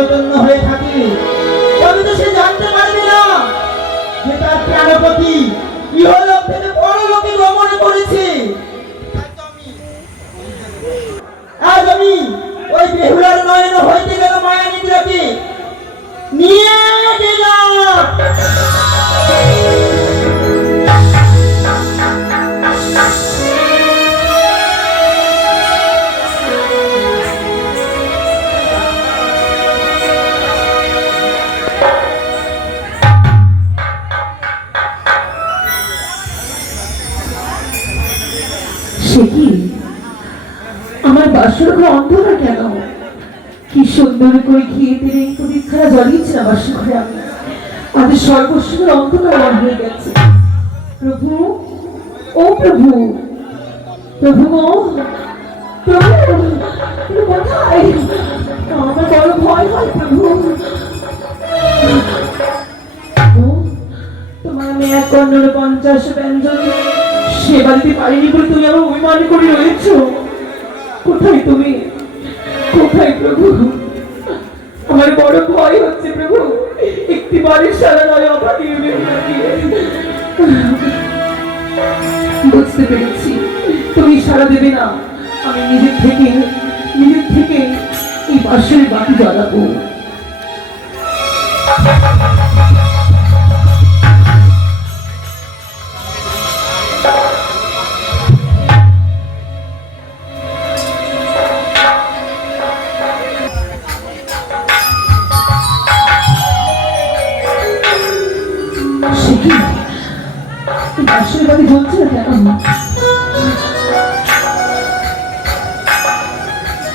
চৈতন্য হয়ে থাকি। তবে তো সে জানতে পারবে না যে তার প্রাণপতি ইহলোক থেকে পরলোকে গমন করেছে। আজ আমি ওই বেহুলার নয়ন হইতে গেল মায়া নিদ্রাকে নিয়ে গেলাম। বাসরঘর অন্ধকার কেন? কি সুন্দর করে খেয়ে পেরে জ্বলিয়েছে না বাসরঘরে আমি। আজ সর্বস্ব অন্ধকার হয়ে গেছে। প্রভু ও প্রভু প্রভু কোথায়? আমার ভয় হয় প্রভু। ও, এক পঞ্চাশ সেবা দিতে পারিনি বলে তুমি আমার অভিমান করে রয়েছ। কোথায় তুমি? কোথায় প্রভু? আমার বড় ভয় হচ্ছে প্রভু। একটি বাড়ির সারা নয় অভাগী বুঝতে পেরেছি। তুমি সারা দেবে না। আমি নিজের থেকে নিজের থেকে এই বাসের বাতি জ্বালাবো।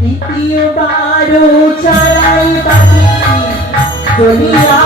দ্বিতীয়বার চালাই চলিয়া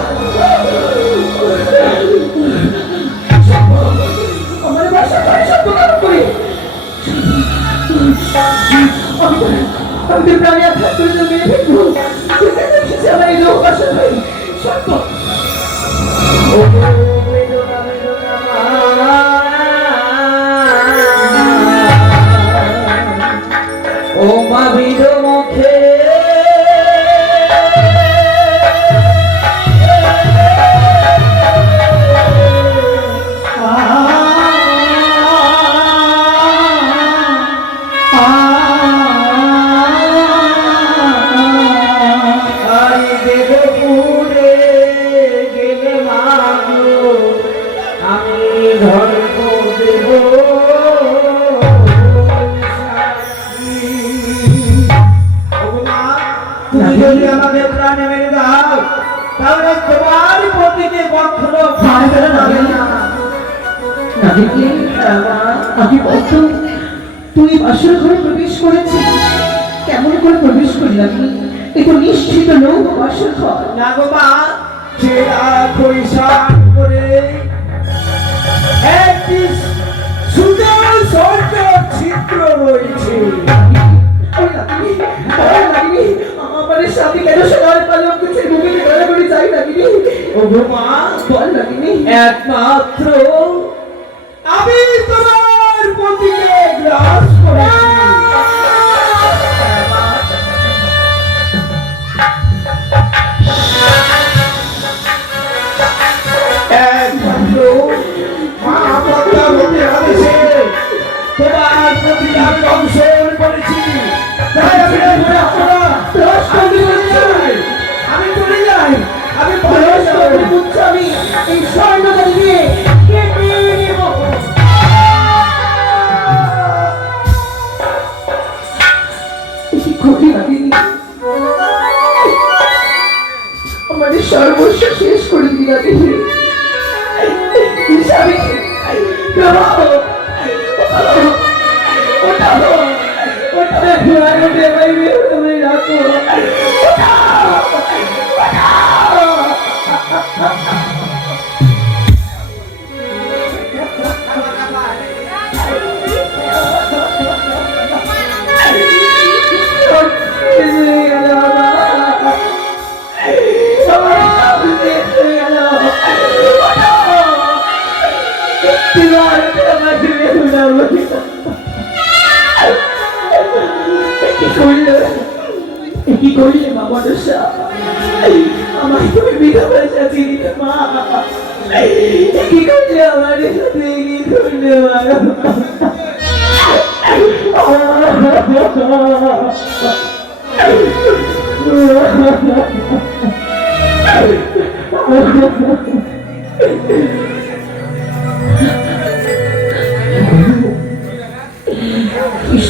আমি তো- আমি তো প্রাণী আঘাত করে তো মেরে ফেলব কোথায় দেখেছি আমার এই লোক বাসা ভাই সত্য আমি কত তুই বাসর ঘরে প্রবেশ করেছিস কেমন করে প্রবেশ করলাম? এ তো নিশ্চিত লোক বাসর ঘর। না গো মা ছেঁড়া খৈশান করে একটি সুন্দর রয়েছে ওই নাগিনী, আমার সাথে কেন সবার করছে? মুখে যাই ও মা বল নাগিনী একমাত্র আমি তোমার পতিকে গ্রাস করেছি। কি করলে? মা মনসা আমার তুমি বিধবা সাথে মা। কি করলে আমার সাথে কি করলে কি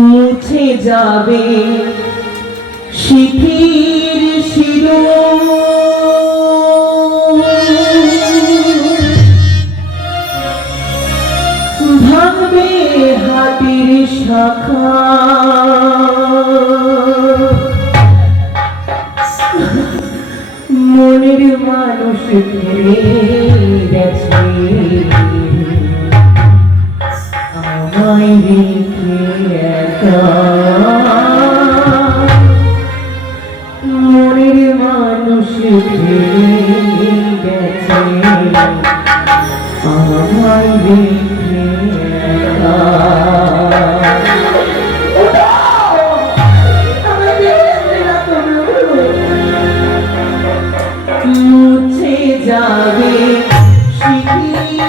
মুছে যাবে শিথির শিরো ভাঙবে হাতির শাখা। মনের মানুষ ফিরে শিথির শিরা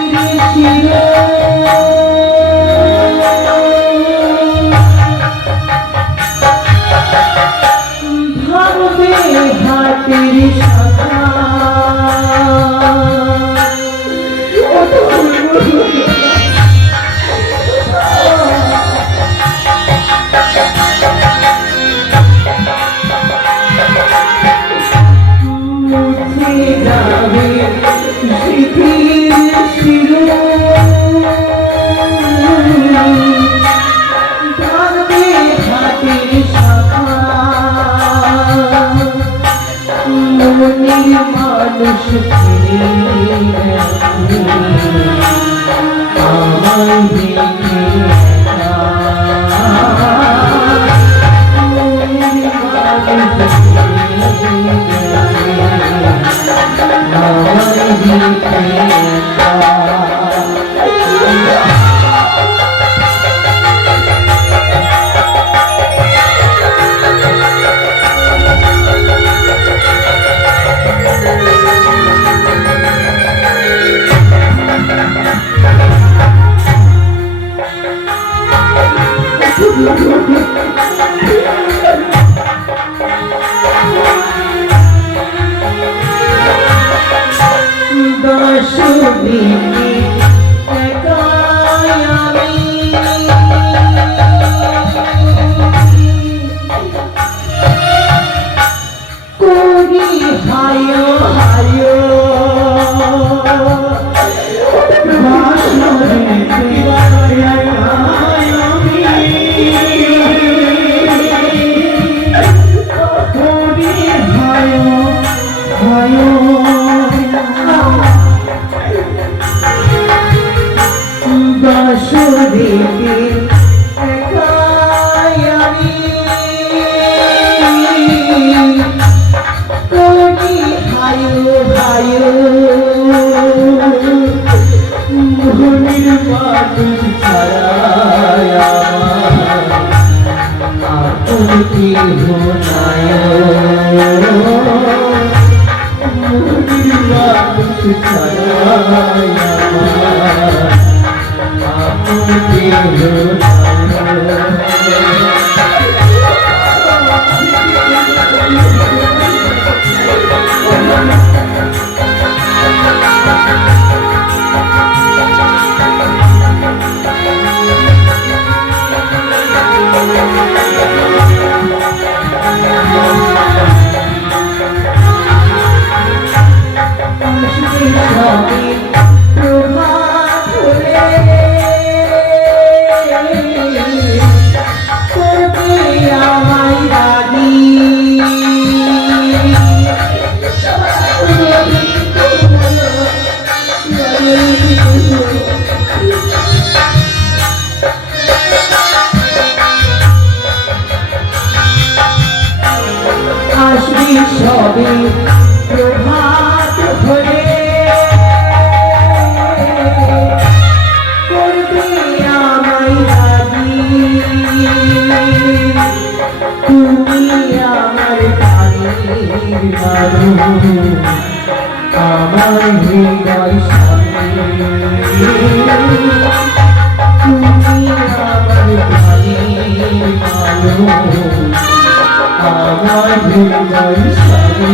আমার হৃদয় তুমি আমার ভাই ভালো আমার হৃদয় সারি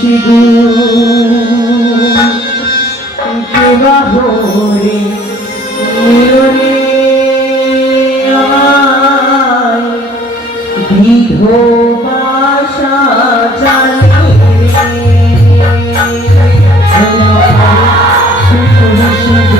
আছি গো। বাহরে মিলনে বিধোবাসা জানে সুখ সুখ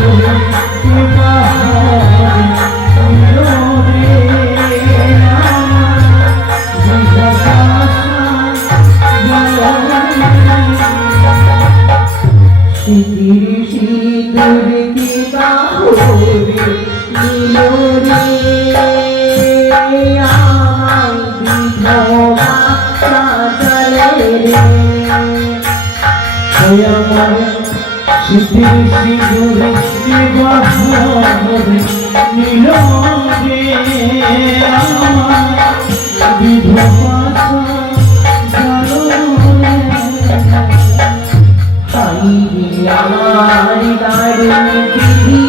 আমার দারুণ বিধি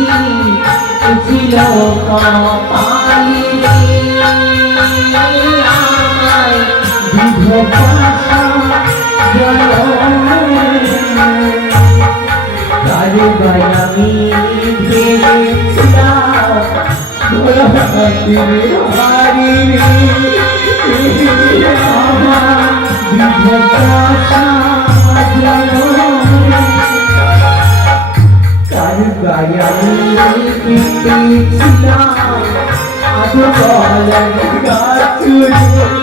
ছিল কপালে আমি আমার বিধবাসা কারও আমি গাছুলো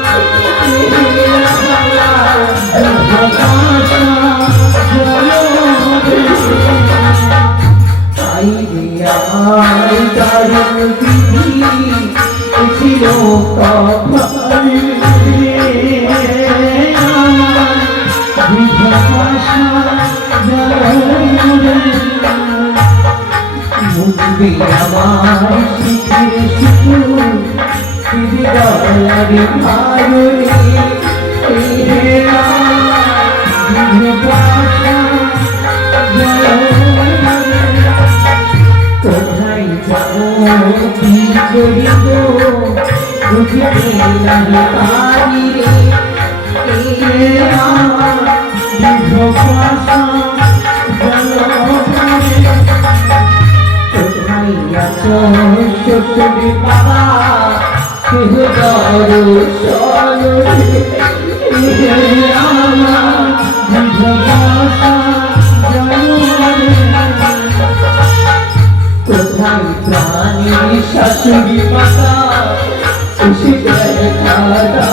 বিধবাসা কোথায় যাও কি করিব আছো বাবা কেহ দর্শন রে কোথায় প্রাণী শাশুড়ি মাতা? খুশি দেখা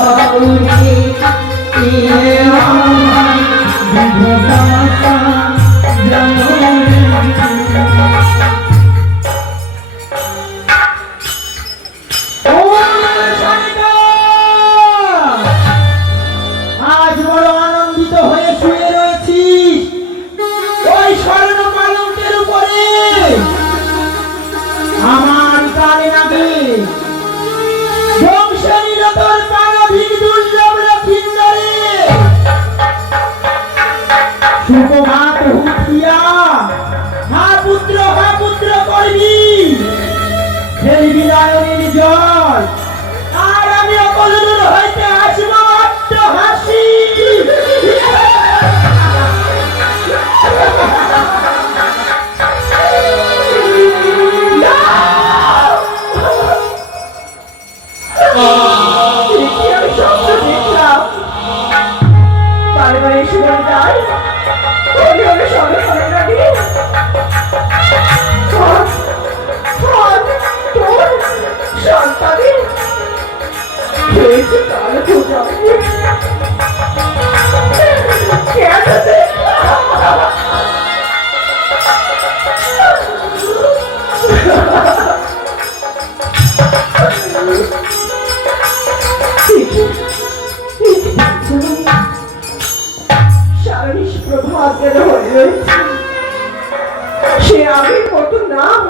সে আমি কত নাম।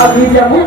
আগে যেমন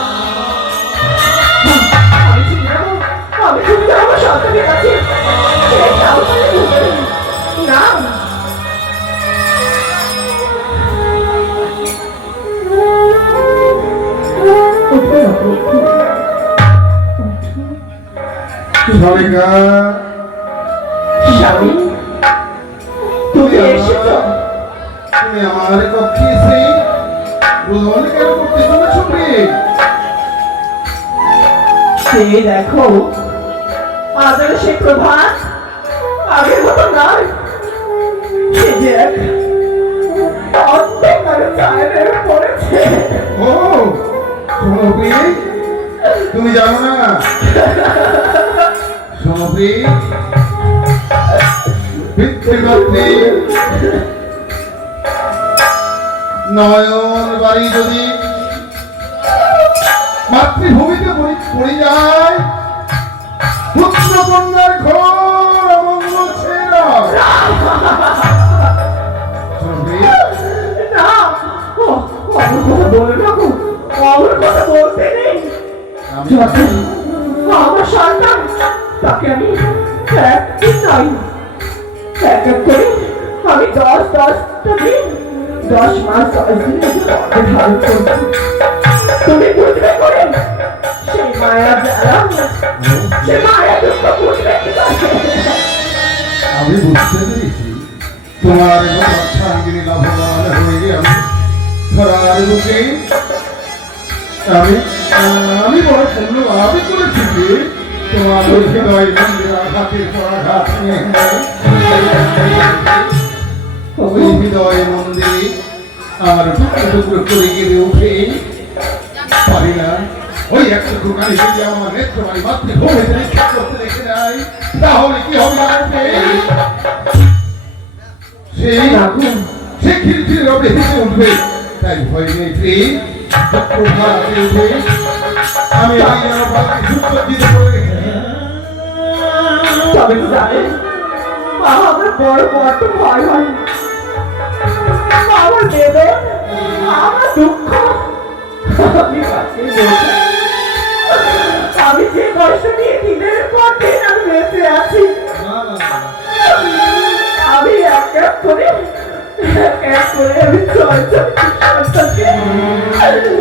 আমি আমার সন্তানের কাছে না শালিকা স্বামী তুমি তুমি আমার কক্ষে এসে কেন করতেছো না দেখো আদর সে প্রভাত আগের মতো নয় তুমি জানো না? সমপি পিতৃমাতৃ নয়ন বাড়ি যদি মাতৃভূমিতে পড়ে যায় কন্যার ঘর অমঙ্গল ছেড়া না ও, আমার কথা বলে রাখো আমার কথা বলতে নেই। আমি যখন আমার সন্তান তাকে আমি একদিন নয় এক এক করে আমি দশ দশটা দিন দশ মাস দশ দিন ধারণ তুমি বুঝবে করে সেই মায়া জ্বালা আমি বুঝতে পেরেছি। তোমার অর্থাঙ্গিনী লাভবান হয়ে আমি ধরার বুকে আমি আমি বড় পূর্ণ আমি করেছি যে তোমার হৃদয় মন্দির আঘাতের পর আঘাত ওই হৃদয় মন্দির আমার টুকরো টুকরো করে গেলে উঠে পারি না ওই একটা দোকানে যদি আমার নেত্র বাড়ি মাতৃভূমিতে নিক্ষেপ করতে দেখে নাই তাহলে কি হবে আমাকে? সেই আগুন সে খিলখিল রবে হেসে উঠবে। তাই ভয় নেই প্রেম আমি আগে আমার বাবাকে সুস্থ দিতে পড়ে তবে তো জানেন আমার বড় বড় ভয় হয়। আমার বেদন করে, এক করে আমি ছয় ছয় সন্তানকে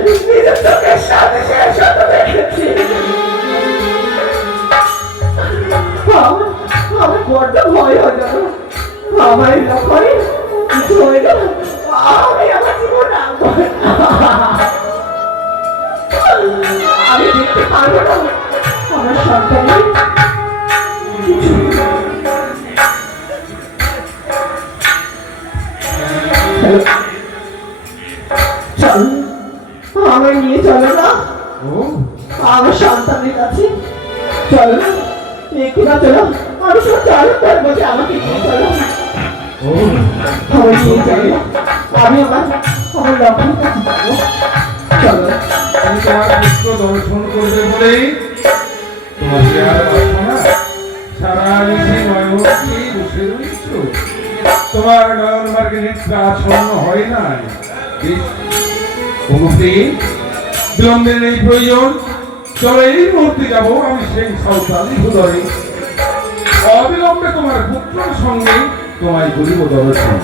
নিজের চোখের সাথে শেষ হতে দেখেছি। আমার বড্ড কিছু চলো। আমায় নিয়ে চলো না। আমার সন্তানের কাছে। চলো একটু না চলো। আমি সব চালু করব যে আমাকে নিয়ে চলো আমার নিয়ে চলো আমি আমার আমার লক্ষ্যের কাছে যাব। চলো। আমি তোমার পুত্র দর্শন করবে বলেই দেখো না সারা নিশি নয়নকে বসে রয়েছ। তোমার নয়ন মার্গে নেত্র আসন্ন হয় নাই? অনুপ্রি বিলম্বের এই প্রয়োজন। চলো এই মুহূর্তে যাব আমি সেই সাঁওতালি হৃদয়ে। অবিলম্বে তোমার পুত্রের সঙ্গে তোমায় করিব দর্শন।